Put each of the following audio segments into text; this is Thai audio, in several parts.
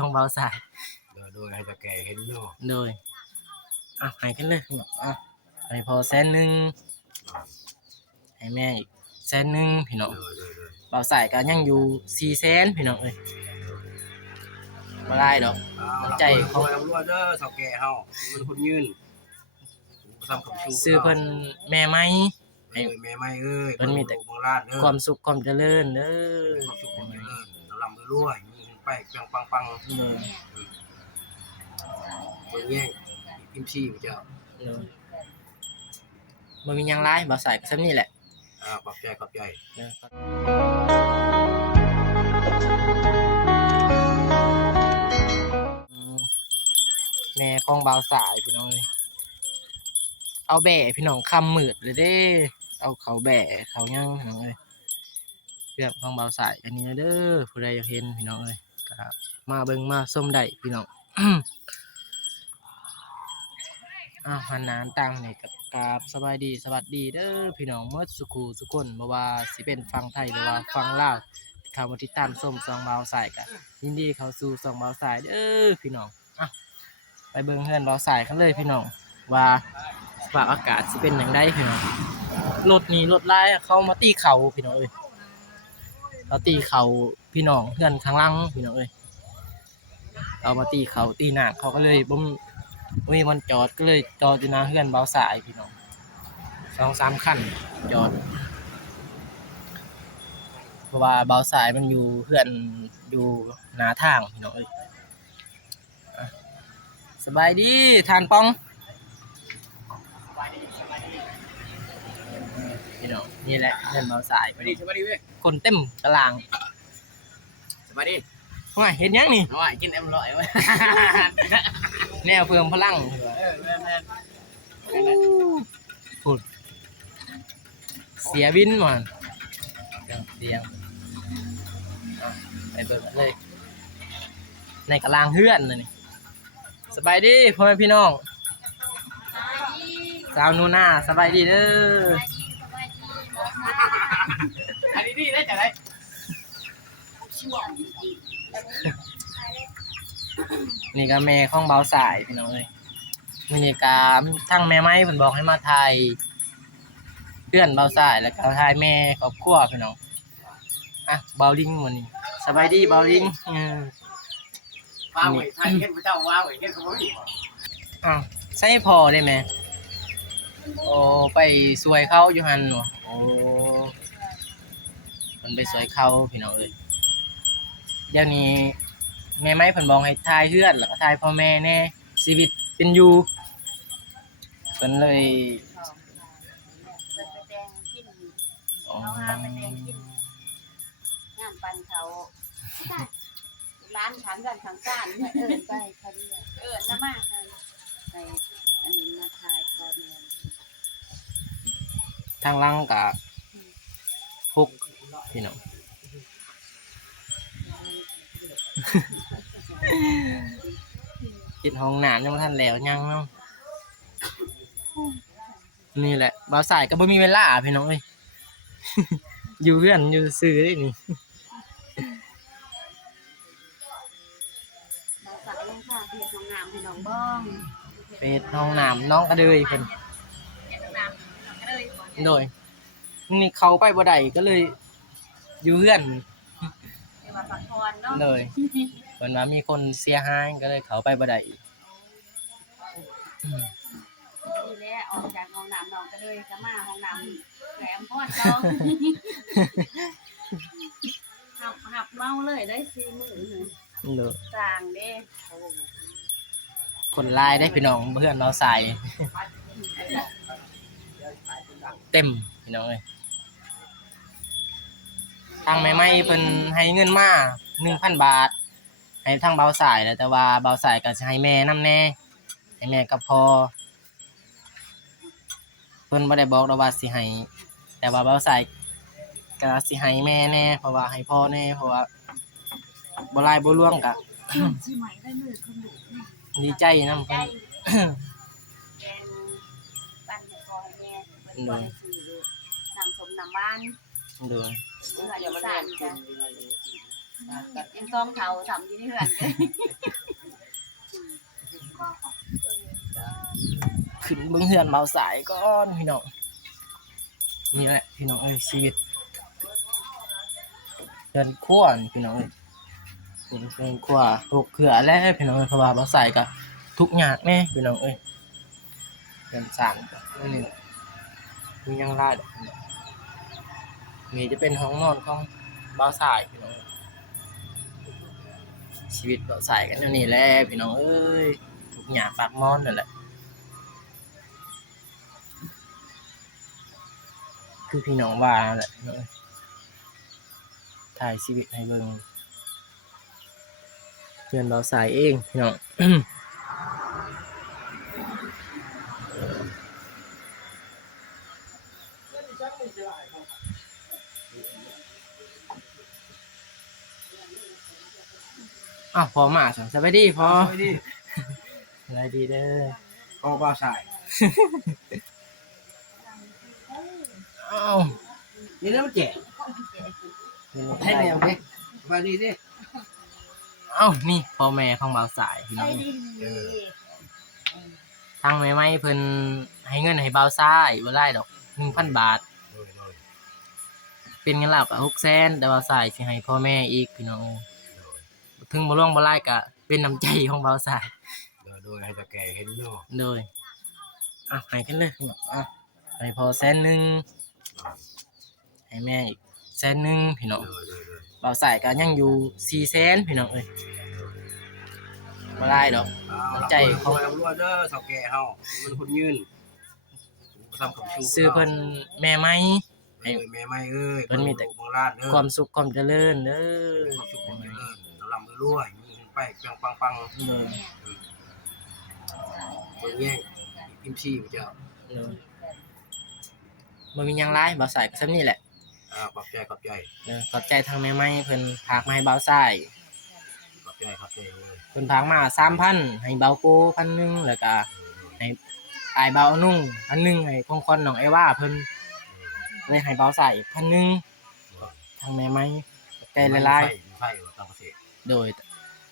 ของเบาสายโดยให้ตะแกเห็นเนาะโดยให้กันเลยให้พอแสนหนึ่งให้แม่อีกแสนหนึ่งพี่น้องเบาสายก็ยังอยู่400,000พี่น้องเอ้ยบ่ได้ดอกใจเขาลำรวยเด้อเฒ่าแก่เฮามันคนยืนซื้อเพิ่นแม่ไม้แม่ไม้เอ้ยเพิ่นมีแต่ความสุขความเจริญเด้อความสุขความเจริญลำรวยมีไปปังเด้อเบิ่งแย่งพิมพ์ชี้เจ้าบ่มีหยังหลายเบาสายก็ส่ำนี้แหละขอบใจแม่ของเบาสายพี่น้องเอ้ยเอาแบะพี่น้องคำมืดเลยเด้เอาเขาแบะเขายังพี่น้องเอ้ยเรื่องของเบาสายอันนี้เด้อผู้ใดอยากเห็นพี่น้องเอ้ยก็มาเบิ่งมาส้มได้พี่น้อง หันหน้าตั้งนี่กับกราบสบายดีสวัสดีเด้อพี่น้องหมดสุขุทุกคนบ่ว่าสิเป็นฝั่งไทยหรือว่าฝั่งลาวที่เข้ามาติดตามส้มซองเบาสายกันยินดีเข้าสู่ซองเบาสายเด้อพี่น้องไปเบิ่งเฮือนเบาสายกันเลยพี่น้องว่าสภาพอากาศสิเป็นอย่างไรพี่น้องรถนี่รถลายเข้ามาตีเข่าพี่น้องเอ้ยเขาตีเข่าพี่น้องเฮือนข้างล่างพี่น้องเอ้ยเอามาตีเข่าตีหน้าเขาก็เลยบ่มีมันจอดก็เลยจอดอยู่หน้าเฮือนเบาสายพี่น้อง2-3 คันจอดเพราะว่าเบาสายมันอยู่เฮือนอยู่หน้าทางพี่น้องเอ้ยสบายดีทานปองพี่น้องนี่แหละเฮือนเบาสายสบายดีเว้ยคนเต็มตารางสบายดีว่าเห็นยังนี่กิน100เว้ยแนวเพิ่มพลังพูดเสียวินมันเสียงไปเบิกเลยในกลางเฮือนนี่สบายดีพ่อแม่พี่น้องสาวนูน่าสบายดีเด้ออันนี้ดีได้จังได๋นี่ก็แม่ของเบาสายพี่น้องเอ้ยมื้อนี้ก็ทั้งแม่ไม้เพิ่นบอกให้มาถ่ายเพื่อนเบาสายแล้วก็ถ่ายแม่ครอบครัวพี่น้องเบาลิงมื้อนี้สบายดีเบาลิงว้าวไทยเฮ็ดพระเจ้าว้าวเฮ็ดขโมยใส่พอได้ไหมโอ้ไปสวยเขาอยู่หั่นบ่โอ้มันไปสวยเขาพี่น้องเอ้ยเดี๋ยวนี้แม่ไม้เพิ่นบอกให้ถ่ายเฮือนแล้วก็ถ่ายพ่อแม่แน่ชีวิตเป็นอยู่เพิ่นเลยเราหาไปแดงกินงานปันเขาร้านขันกันขังก้านไปพอดีน้ำมากเลยไปอันนี้มาถ่ายคอเมียนทางหลังก็พุกพี่น้องคิดห้องน้ำยังบ่ทันแล้วยังเนาะนี่แหละบ่าวสายก็บ่มีเวลาพี่น้องเอ้ย อยู่เพื่อนอยู่ซื่อได้นี่เราสั่งลงค่ะเพจน้องงามให้น้องบ้อง ไปเฮ็ดห้องน้ำน้องกระเดยเพิ่นโดยนี่เขาไปบ่ได้ก็เลยอยู่เพื่อนมาพักผ่อนเนาะเลยเพิ่นว่ามีคนเสียหายก็เลยเขาไปบ่ได้ดีแล้วออกจากห้องน้ำน้องก็เลยจะมาห้องน้ำแหลมพอดน้องหับเมาเลยได้4 มื้อเลยจางเด้คนลายได้พี่น้องเพื่อนเราใส่เต็มพี่น้องเอ้ยทางแม่ไม้เพิ่นให้เงินมา 1,000 บาทให้ทางเบาสายแล้วแต่ว่าเบาสายก็สิให้แม่นำแน่ให้แม่กับพ่อเพิ่นบ่ได้บอกดอกว่าสิให้แต่ว่าเบาสายก็สิให้แม่แน่เพราะว่าให้พ่อแน่เพราะว่าบ่หลายบ่รวมก็สิใหม่ได้มื้อคนดุดีใจนำเพิ่นแกงปั้นให้พ่อให้แม่เพิ่นบ่ได้ซื้อน้ำส้มน้ำหวานโดยอย่ามาแดงกัน ยังซองเฒ่าสำอยู่ในเฮือน ขึ้นเบิ่งเฮือนเบาสายก่อนพี่น้องนี่แหละพี่น้องเอ้ยชีวิตเดินขั้วนี่พี่น้องเอ้ยเดินขั้วปลูกเขือแล้วพี่น้องเอ้ยเพราะว่าเบาสายก็ทุกข์ยากแน่พี่น้องเอ้ยเดินสร้างก็นี่มีหยังหลายดอกพี่น้องนี่จะเป็นห้องนอนของเบาสายพี่น้องเอ้ยชีวิตเบาสายกันอย่างนี้แหละพี่น้องเอ้ยทุกข์ยากปากมอนนั่นแหละคือพี่น้องว่าแหละพี่น้องเอ้ยถ่ายชีวิตให้เบิ่งเพื่อนเบาสายเองพี่น้อง อ้าวพอมาสั่งสบายดีพอ ไปดิ สบายดีเด้อ ก็บ่าวสาย อ้าว นี่แล้วมันแจกให้แนวดิมาดีดิ อ้าวนี่พ่อแม่ของเบาสายพี่น้องทางแม่ไม้เพิ่นให้เงินให้เบาสายบ่ได้ดอก 1,000 บาท เป็นเงินแล้วก็600,000แต่เบาสายสิให้พ่อแม่อีกพี่น้องถึงบ่ลงบ่ไล่ก็เป็นน้ำใจของเบาสาย โดยให้ตะแกเห็นเนาะ โดยให้กันเลยพี่น้องให้พอ100,000ให้แม่อีก100,000พี่น้อง โดย เบาสายก็ยังอยู่400,000พี่น้องเอ้ยบ่ได้ดอก ใจเขาลำรวยเด้อเฒ่าแก่เฮามันคนยืนทำกับชู ซื้อเพิ่นแม่ไม้ แม่ไม่เอ้ย เพิ่นมีแต่ เมืองราชเด้อ ความสุขความเจริญเด้อ ความสุขความเจริญลำรวยมีไปปัง เด้อ เบิ่งแย่งพิมพ์ชีพเจ้า เด้อบ่มีหยังหลายเบาสายก็ส่ำนี้แหละ ขอบใจ ขอบใจทางแม่ไม้เพิ่นฝากมาให้เบาสาย ขอบใจเลย เพิ่นฝากมา 3,000 ให้เบาโก1,000แล้วก็ให้อายเบานุ่ง1,000ให้คงคอนน้องไอ้ว่าเพิ่นเลยให้เบาสายอีก1,000ทางแม่ไม้ขอบใจหลาย ไทยต่างประเทศ ๆโดย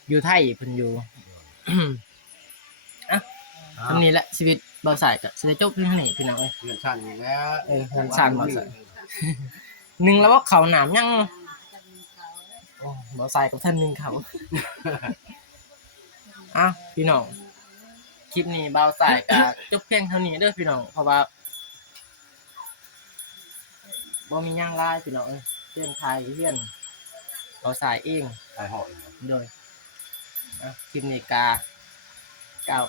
อยู่ไทยเพิ่นอยู่ อันนี้แหละชีวิตเบาสายก็สิได้จบเพียงเท่านี้พี่น้องเอ้ย เพื่อนชั้นอยู่แล้ว เพิ่นสร้างเบาสาย1แล้วว่าเขาหนามยังโอ้เบาสายกับท่าน1เขา พี่น้องคลิปนี้เบาสายก็จบเพียงเท่านี้เด้อพี่น้องเพราะว่าบ่มีหยังหลายพี่น้องเอ้ยเรื่องไทยเรื่องเบาสายเอง ไทยหอย โดยคลิปนี้ก็กล่าว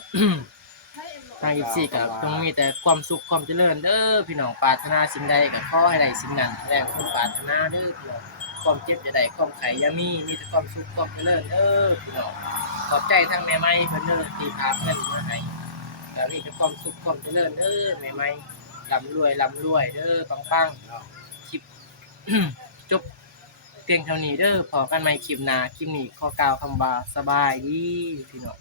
ทาง24ก็ต้องมีแต่ความสุขความเจริญเด้อพี่น้องปรารถนาสิ่งใดก็ขอให้ได้สิ่งนั้นและความปรารถนาเด้อพี่น้องความเจ็บจะได้ความไข้อย่ามีแต่ความสุขความเจริญเด้อพี่น้องขอบใจทางแม่ไม้เพิ่นเด้อที่พาเงินมาให้แล้วนี่จะความสุขความเจริญเด้อแม่ไม้ร่ำรวยเด้อปังๆคลิป จบเพียงเท่านี้เด้อพอกันใหม่คลิปหน้าคลิปนี้ขอกล่าวคำว่าสบายดีพี่น้อง